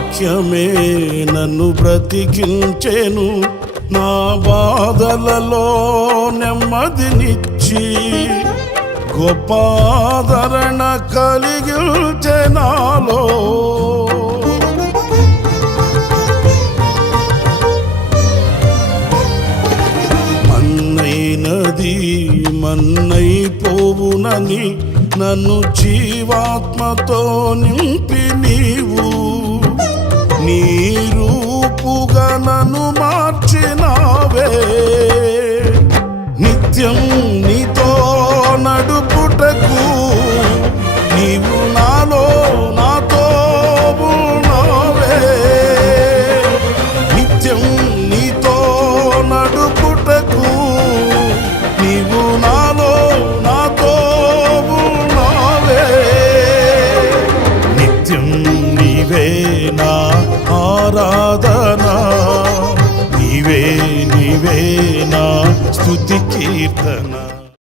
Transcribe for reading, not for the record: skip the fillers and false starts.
వాక్యమే నన్ను బ్రతికించెను, నా బాధలలో నెమ్మదినిచ్చి గొప్ప ఆదరణ కలిగించె నాలో. మన్నైనది మన్నైపోవునని నన్ను జీవాత్మతో నింపి నీవు నీ రూపుగా నన్ను మార్చినావే. నిత్యం నీతో నడుపుటకు నీవు నాలో నాతో ఉన్నావే. నిత్యం నీతో నడుపుటకు నీవు నాలో నాతో ఉన్నావే. నిత్యం నీవే నా ఆరాధన, నీవే నీవే నా స్తుతి కీర్తన.